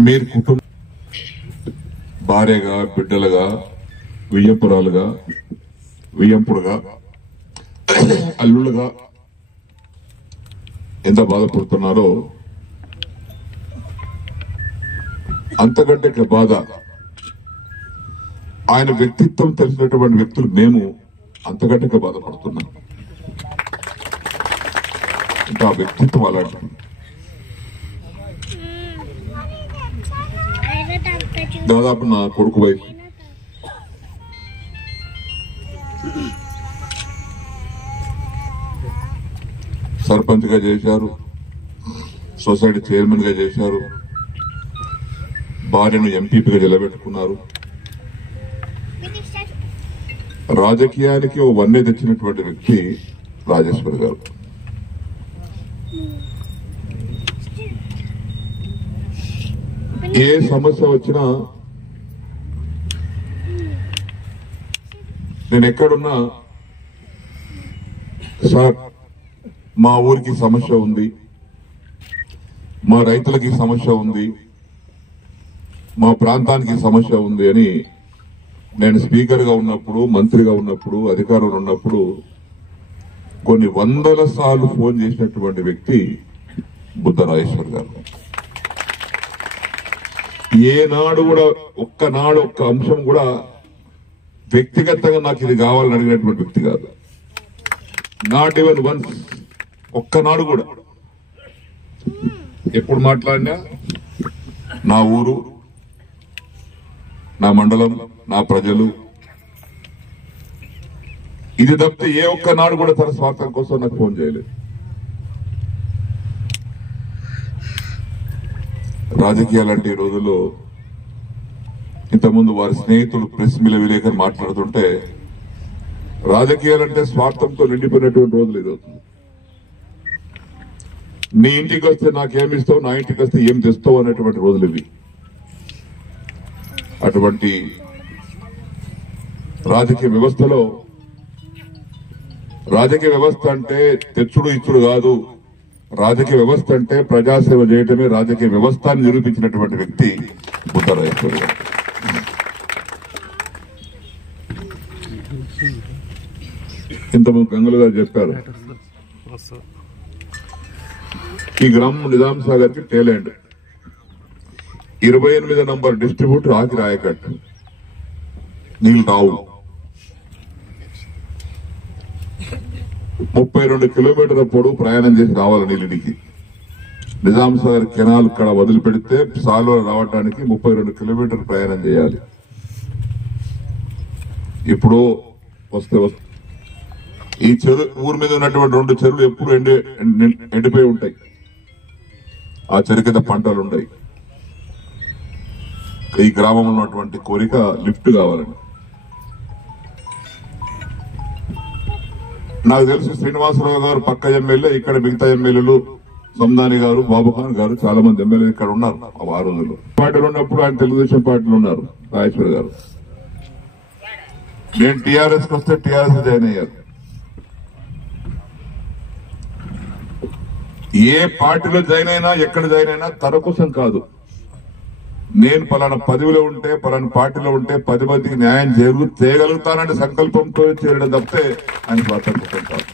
మీరు కుటుంబ భార్యగా, బిడ్డలుగా, వియ్యంపుడుగా, అల్లులుగా ఎంత బాధపడుతున్నారో అంతకంటే బాధ ఆయన వ్యక్తిత్వం తెలిసినటువంటి వ్యక్తులు మేము అంతకంటే బాధపడుతున్నాం. ఇంకా ఆ వ్యక్తిత్వం అలాంటిది. దాదాపు నా కొడుకు వైపు సర్పంచ్ గా చేశారు, సొసైటీ చైర్మన్ గా చేశారు, భార్యను ఎంపీపీగా నిలబెట్టుకున్నారు. రాజకీయానికి ఓ వన్నె తెచ్చినటువంటి వ్యక్తి రాజేశ్వర్ గారు. ఏ సమస్య వచ్చినా నేను ఎక్కడున్నా, సార్ మా ఊరికి సమస్య ఉంది, మా రైతులకి సమస్య ఉంది, మా ప్రాంతానికి సమస్య ఉంది అని నేను స్పీకర్ గా ఉన్నప్పుడు, మంత్రిగా ఉన్నప్పుడు, అధికారంలో ఉన్నప్పుడు కొన్ని వందల సార్లు ఫోన్ చేసినటువంటి వ్యక్తి బుద్ధ రాజేశ్వర్ గారు. ఏనాడు కూడా ఒక్కనాడు ఒక్క అంశం కూడా వ్యక్తిగతంగా నాకు ఇది కావాలని అడిగినటువంటి వ్యక్తి కాదు. నాట్ ఈవెన్ వన్స్, ఒక్కనాడు కూడా. ఎప్పుడు మాట్లాడినా నా ఊరు, నా మండలం, నా ప్రజలు, ఇది తప్పితే ఏ ఒక్కనాడు కూడా తన స్వార్థం కోసం నాకు ఫోన్ చేయలేదు. రాజకీయాలంటే ఈ రోజుల్లో, ఇంతకుముందు వారి స్నేహితులు ప్రెస్ మిల విలేకరు మాట్లాడుతుంటే, రాజకీయాలంటే స్వార్థంతో నిండిపోయినటువంటి రోజులు ఈరోజు. నీ ఇంటికి వస్తే నాకేమిస్తావు, నా ఇంటికి వస్తే ఏం తెస్తావు అనేటువంటి రోజులు ఇవి. అటువంటి రాజకీయ వ్యవస్థలో, రాజకీయ వ్యవస్థ అంటే తెచ్చుడు ఇచ్చుడు కాదు, రాజకీయ వ్యవస్థ అంటే ప్రజాసేవ చేయటమే రాజకీయ వ్యవస్థ అని నిరూపించినటువంటి వ్యక్తి బుద్ధ రాజేశ్వర్ గారు. ఇంతకుముందు గంగులు గారు చెప్పారు, ఈ గ్రామం నిజాం సాగర్ కి టేలెంట్ 28 నంబర్ డిస్ట్రిబ్యూటర్ ఆకి రాయకట్, నీళ్ళు రావు. 32 కిలోమీటర్ల పొడవు ప్రయాణం చేసి రావాలి నీళ్ళకి. నిజాం సాగర్ కెనాల్ ఇక్కడ వదిలిపెడితే సాలూరు రావడానికి 32 కిలోమీటర్లు ప్రయాణం చేయాలి. ఇప్పుడు వస్తే ఈ చెరువు, ఊరి మీద ఉన్నటువంటి 2 చెరువులు ఎప్పుడు ఎండిపోయి ఉంటాయి. ఆ చెరువు కింద పంటలు ఉంటాయి. ఈ గ్రామంలో ఉన్నటువంటి కోరిక లిఫ్ట్ కావాలని. నాకు తెలుసు శ్రీనివాసరావు గారు పక్క ఎమ్మెల్యే, ఇక్కడ మిగతా ఎమ్మెల్యేలు సొందాని గారు, బాబుఖాన్ గారు, చాలా మంది ఎమ్మెల్యేలు ఇక్కడ ఉన్నారు. ఆ రోజుల్లో పార్టీలో ఉన్నప్పుడు ఆయన తెలుగుదేశం పార్టీలో ఉన్నారు. రాజేశ్వర్ గారు, నేను టీఆర్ఎస్ కి వస్తే టీఆర్ఎస్ జాయిన్ అయ్యారు. ఏ పార్టీలో జాయిన్ అయినా, ఎక్కడ జాయిన్ అయినా తన కోసం కాదు. నేను పలానా పదవిలో ఉంటే, పలానా పార్టీలో ఉంటే 10 మందికి న్యాయం చేయగలుగుతాననే సంకల్పంతో చేరడం తప్పితే ఆయన స్వార్థం కోసం కాదు.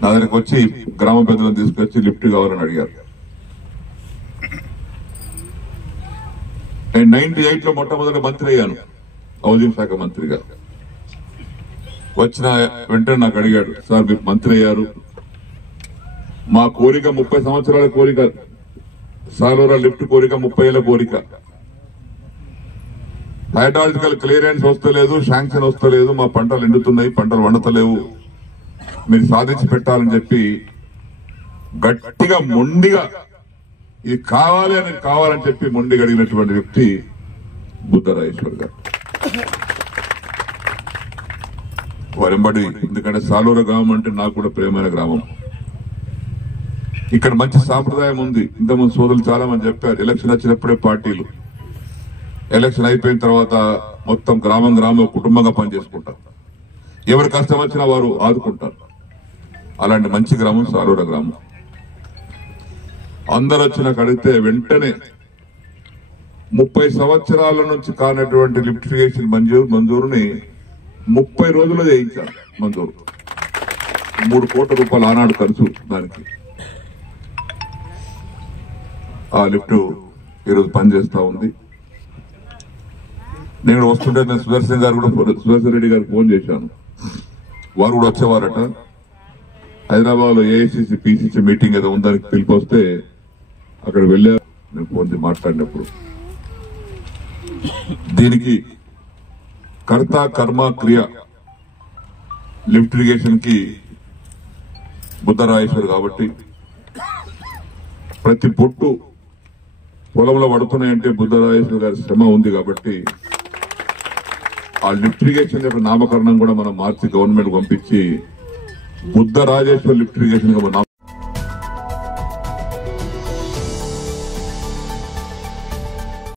నా దగ్గరికి వచ్చి గ్రామ పెద్దలను తీసుకొచ్చి లిఫ్ట్ కావాలని అడిగారు. నేను 98 లో మొట్టమొదటి మంత్రి అయ్యాను, హౌసింగ్ శాఖ మంత్రిగా. వచ్చిన వెంటనే నాకు అడిగాడు, సార్ మీరు మంత్రి అయ్యారు, మా కోరిక 30 సంవత్సరాల కోరిక, సాలూరా లిఫ్ట్ కోరిక 30 ఏళ్ల కోరిక. హైడ్రాలజికల్ క్లియరెన్స్ వస్తలేదు, శాంక్షన్ వస్తలేదు, మా పంటలు ఎండుతున్నాయి, పంటలు వండతలేవు, మీరు సాధించి పెట్టాలని చెప్పి గట్టిగా మొండిగా ఇది కావాలని చెప్పి మొండిగా అడిగినటువంటి వ్యక్తి బుద్ధ రాజేశ్వర్ గారు. వారెంబడి, ఎందుకంటే సాలూరా గ్రామం అంటే నాకు కూడా ప్రియమైన గ్రామం. ఇక్కడ మంచి సాంప్రదాయం ఉంది. ఇంతకుముందు సోదరులు చాలా మంది చెప్పారు, ఎలక్షన్ వచ్చినప్పుడే పార్టీలు, ఎలక్షన్ అయిపోయిన తర్వాత మొత్తం గ్రామం కుటుంబంగా పనిచేసుకుంటారు. ఎవరి కష్టం వచ్చినా వారు ఆదుకుంటారు. అలాంటి మంచి గ్రామం సాలూరా గ్రామం. అందరూ వచ్చి నాకు అడిగితే వెంటనే 30 సంవత్సరాల నుంచి కానటువంటి లిఫ్ట్ ఇరిగేషన్ మంజూరుని 30 రోజుల్లో చేయించారు మంజూరు. 3 కోట్ల రూపాయలు ఆనాడు ఖర్చు దానికి. ఆ లిఫ్ట్ ఈరోజు పనిచేస్తా ఉంది. నేను వస్తుంటే నేను సుదర్శన్ రెడ్డి గారికి ఫోన్ చేశాను. వారు కూడా వచ్చేవారట. హైదరాబాద్ లో ఏఐసిసి పిసిసి మీటింగ్ ఏదో ఉందానికి పిలిపి వస్తే అక్కడ వెళ్ళారు. నేను ఫోన్ చేసి మాట్లాడినప్పుడు దీనికి కర్త కర్మ క్రియ లిఫ్ట్ ఇరిగేషన్ కి బుద్ధరాజేశ్వర్ కాబట్టి ప్రతి పొట్టు పొలంలో పడుతున్నాయంటే బుద్ధరాజేశ్వర్ గారి శ్రమ ఉంది కాబట్టి ఆ లిఫ్ట్ ఇరిగేషన్ యొక్క నామకరణం కూడా మనం మార్చి గవర్నమెంట్ పంపించి బుద్ధరాజేశ్వర్ లిఫ్ట్ ఇరిగేషన్